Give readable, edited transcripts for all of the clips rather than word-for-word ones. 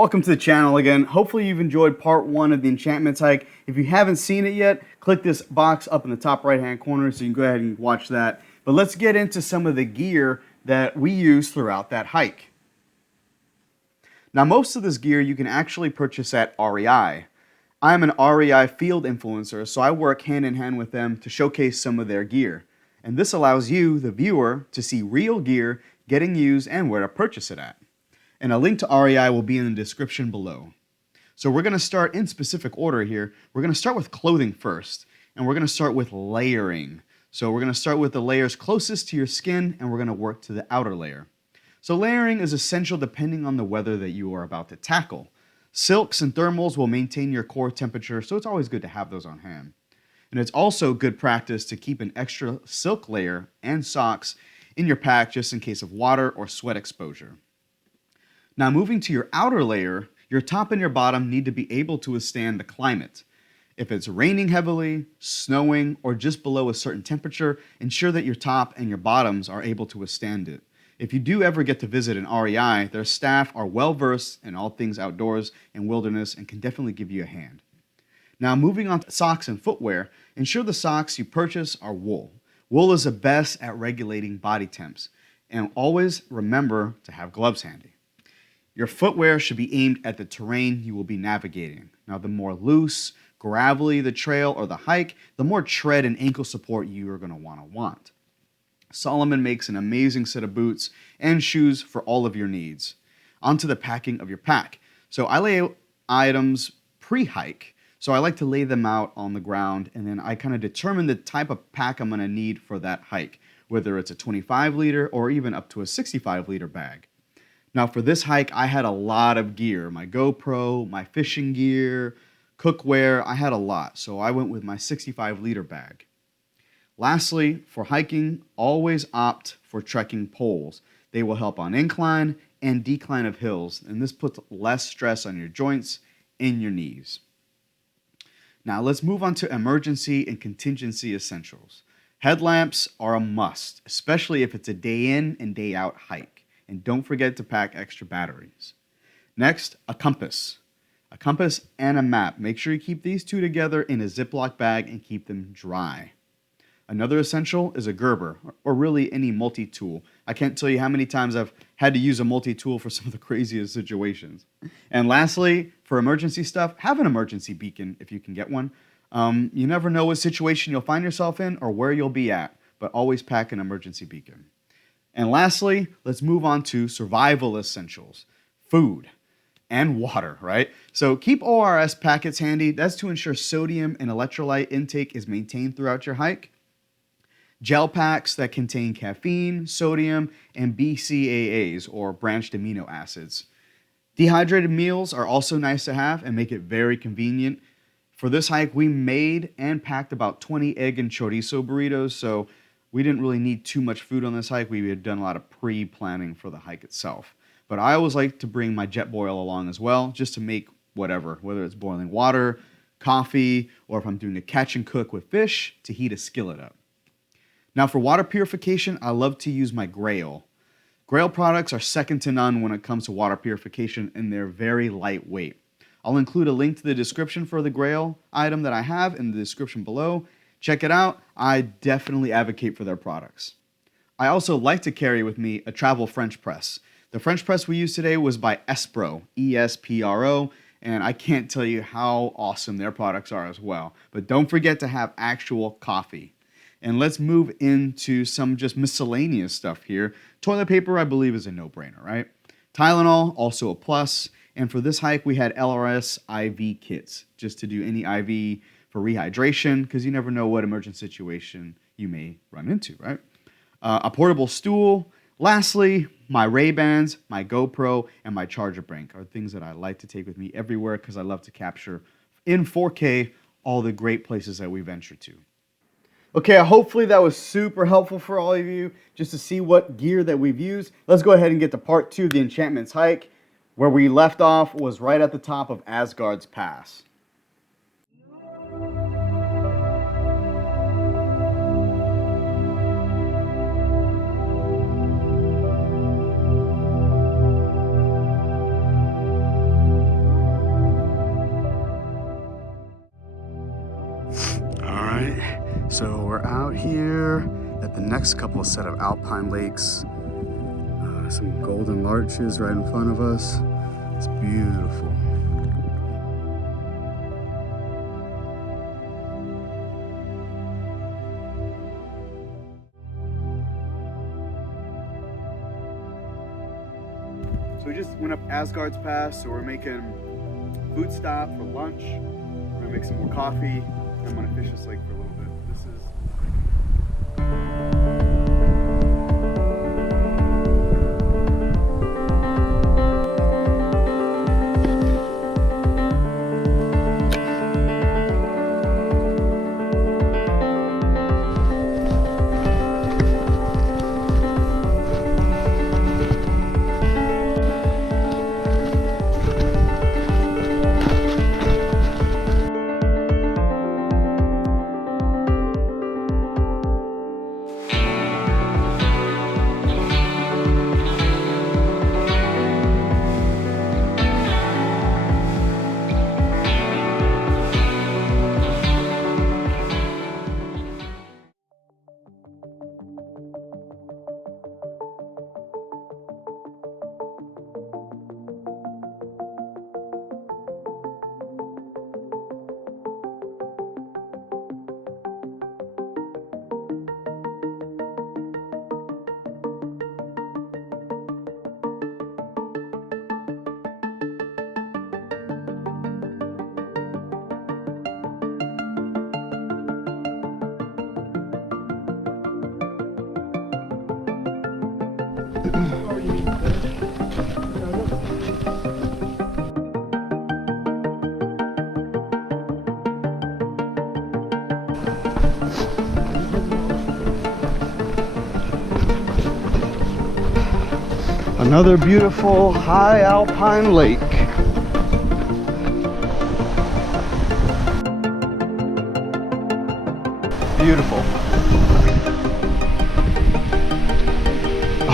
welcome to the channel again. Hopefully you've enjoyed part 1 of the Enchantments hike. If you haven't seen it yet, click this box up in the top right hand corner so you can go ahead and watch that. But let's get into some of the gear that we use throughout that hike. Now most of this gear you can actually purchase at REI. I'm an REI field influencer, so I work hand in hand with them to showcase some of their gear. And this allows you, the viewer, to see real gear getting used and where to purchase it at. And a link to REI will be in the description below. So we're going to start in specific order here. We're going to start with clothing first, and we're going to start with layering. So we're going to start with the layers closest to your skin, and we're going to work to the outer layer. So layering is essential depending on the weather that you are about to tackle. Silks and thermals will maintain your core temperature, so it's always good to have those on hand. And it's also good practice to keep an extra silk layer and socks in your pack just in case of water or sweat exposure. Now moving to your outer layer, your top and your bottom need to be able to withstand the climate. If it's raining heavily, snowing, or just below a certain temperature, ensure that your top and your bottoms are able to withstand it. If you do ever get to visit an REI, their staff are well versed in all things outdoors and wilderness and can definitely give you a hand. Now moving on to socks and footwear, ensure the socks you purchase are wool. Wool is the best at regulating body temps, and always remember to have gloves handy. Your footwear should be aimed at the terrain you will be navigating. Now, the more loose, gravelly the trail or the hike, the more tread and ankle support you are going to want. Salomon makes an amazing set of boots and shoes for all of your needs. Onto the packing of your pack. So I lay out items pre-hike. So I like to lay them out on the ground, and then I kind of determine the type of pack I'm going to need for that hike, whether it's a 25 liter or even up to a 65 liter bag. Now for this hike, I had a lot of gear. My GoPro, my fishing gear, cookware, I had a lot. So I went with my 65 liter bag. Lastly, for hiking, always opt for trekking poles. They will help on incline and decline of hills, and this puts less stress on your joints and your knees. Now let's move on to emergency and contingency essentials. Headlamps are a must, especially if it's a day in and day out hike. And don't forget to pack extra batteries. Next, a compass. A compass and a map. Make sure you keep these two together in a Ziploc bag and keep them dry. Another essential is a Gerber, or really any multi-tool. I can't tell you how many times I've had to use a multi-tool for some of the craziest situations. And lastly, for emergency stuff, have an emergency beacon if you can get one. You never know what situation you'll find yourself in or where you'll be at, but always pack an emergency beacon. And lastly, let's move on to survival essentials, food and water, right? So keep ORS packets handy. That's to ensure sodium and electrolyte intake is maintained throughout your hike. Gel packs that contain caffeine, sodium, and BCAAs, or branched amino acids. Dehydrated meals are also nice to have and make it very convenient. For this hike, we made and packed about 20 egg and chorizo burritos, so we didn't really need too much food on this hike. We had done a lot of pre-planning for the hike itself. But I always like to bring my Jetboil along as well, just to make whatever, whether it's boiling water, coffee, or if I'm doing a catch and cook with fish, to heat a skillet up. Now for water purification, I love to use my Grail. Grail products are second to none when it comes to water purification, and they're very lightweight. I'll include a link to the description for the Grail item that I have in the description below. Check it out. I definitely advocate for their products. I also like to carry with me a travel French press. The French press we used today was by Espro, E-S-P-R-O, and I can't tell you how awesome their products are as well. But don't forget to have actual coffee. And let's move into some just miscellaneous stuff here. Toilet paper, I believe, is a no-brainer, right? Tylenol, also a plus. And for this hike, we had LRS IV kits, just to do any IV for rehydration, because you never know what emergent situation you may run into, right? A portable stool. Lastly, my Ray-Bans, my GoPro, and my charger bank are things that I like to take with me everywhere because I love to capture in 4K all the great places that we venture to. Okay, hopefully that was super helpful for all of you, just to see what gear that we've used. Let's go ahead and get to part 2 of the Enchantments hike. Where we left off was right at the top of Asgard's Pass. out here at the next couple set of alpine lakes. Some golden larches right in front of us. It's beautiful. So we just went up Asgard's Pass, so we're making food stop for lunch. We're gonna make some more coffee. I'm gonna fish this lake for a little bit. This is another beautiful high alpine lake. Beautiful.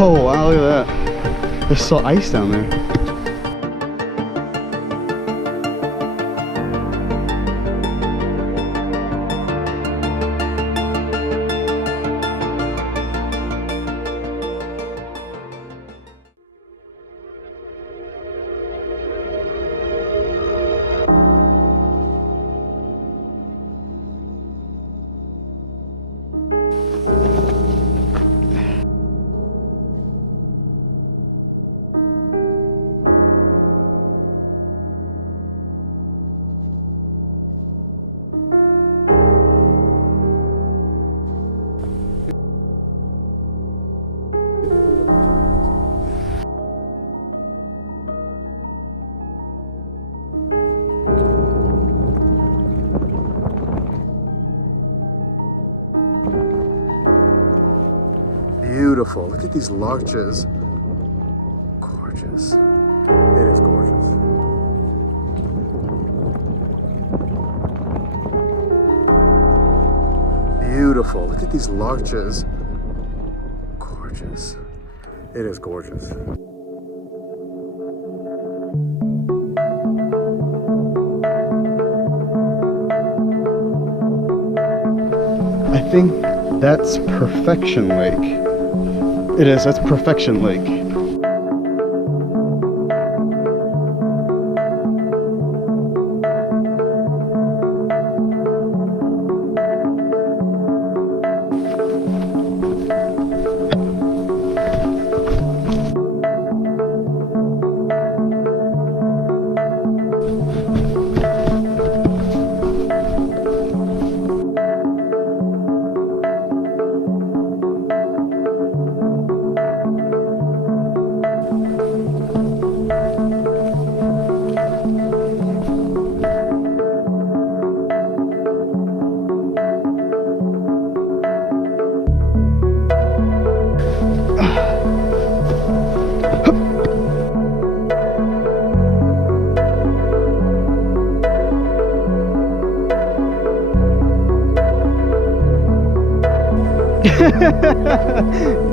Oh wow, look at that. There's still ice down there. Beautiful. Look at these larches. Gorgeous. It is gorgeous. Beautiful. Look at these larches. Gorgeous. It is gorgeous. I think that's Perfection Lake. It is, that's Perfection Lake.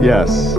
Yes.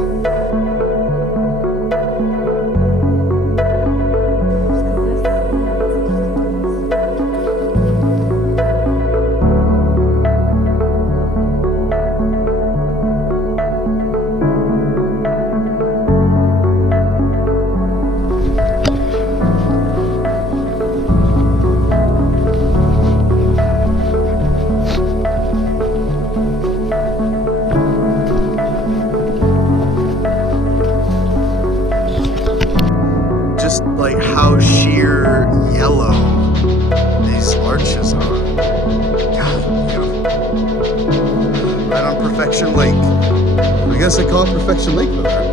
guess they call it Perfection Lake there.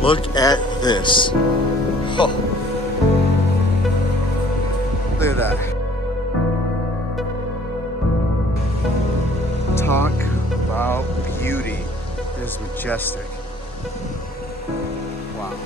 Look at this. Oh. Look at that. Talk about beauty. It is majestic. Wow.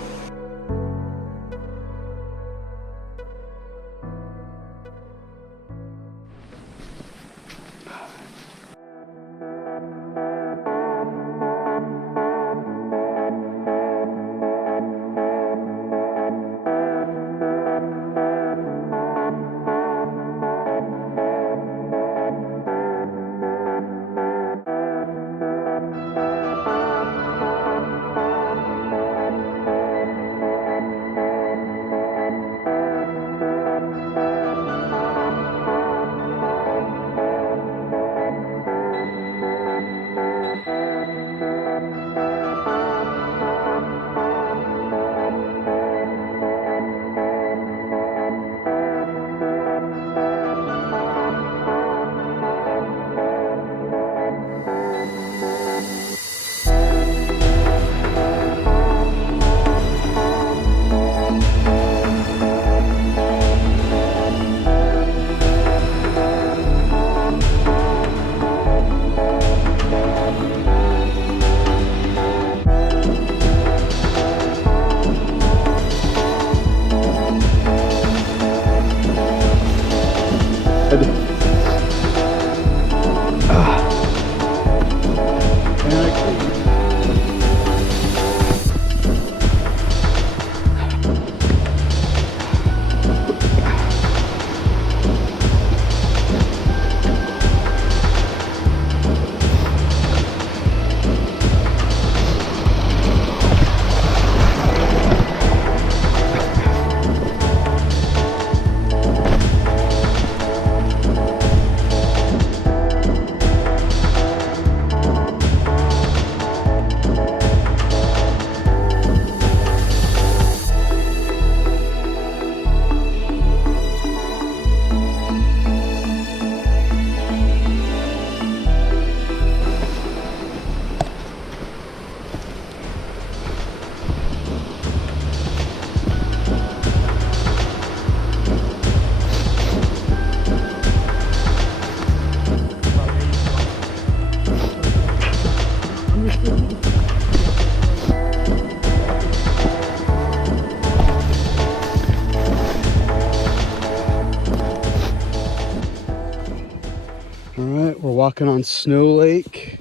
We're walking on Snow Lake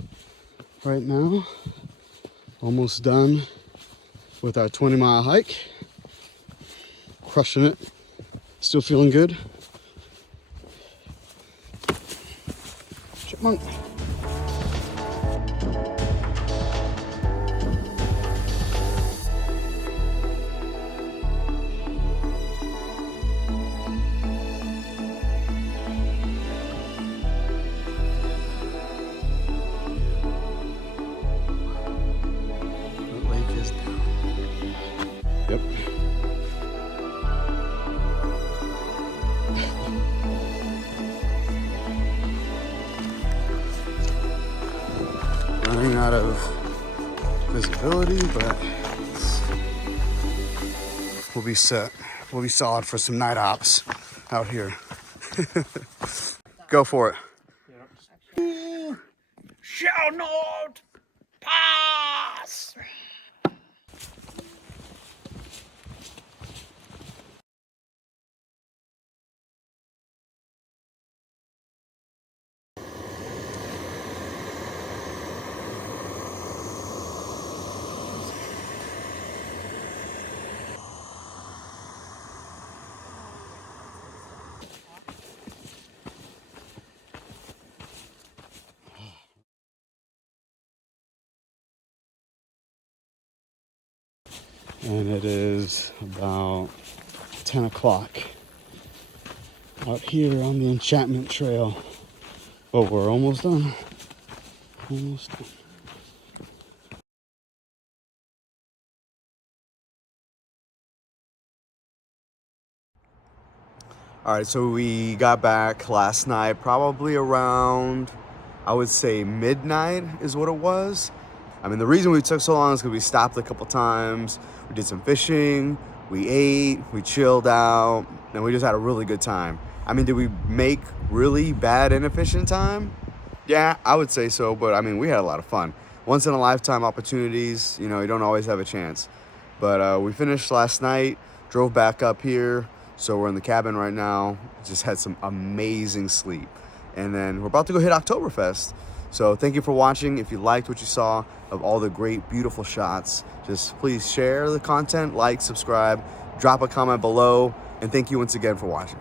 right now. Almost done with our 20-mile hike. Crushing it. Still feeling good. Chipmunk. Yep. Running out of visibility, but we'll be set. We'll be solid for some night ops out here. Go for it. Shall not pass. And it is about 10 o'clock out here on the Enchantment Trail. But we're almost done. Almost done. All right, so we got back last night, probably around, I would say midnight is what it was. I mean, the reason we took so long is because we stopped a couple times. We did some fishing, we ate, we chilled out, and we just had a really good time. I mean, did we make really bad, inefficient time? Yeah, I would say so, but I mean, we had a lot of fun. Once in a lifetime opportunities, you know, you don't always have a chance. But we finished last night, drove back up here, so we're in the cabin right now. Just had some amazing sleep. And then we're about to go hit Oktoberfest. So thank you for watching. If you liked what you saw of all the great, beautiful shots, just please share the content, like, subscribe, drop a comment below, and thank you once again for watching.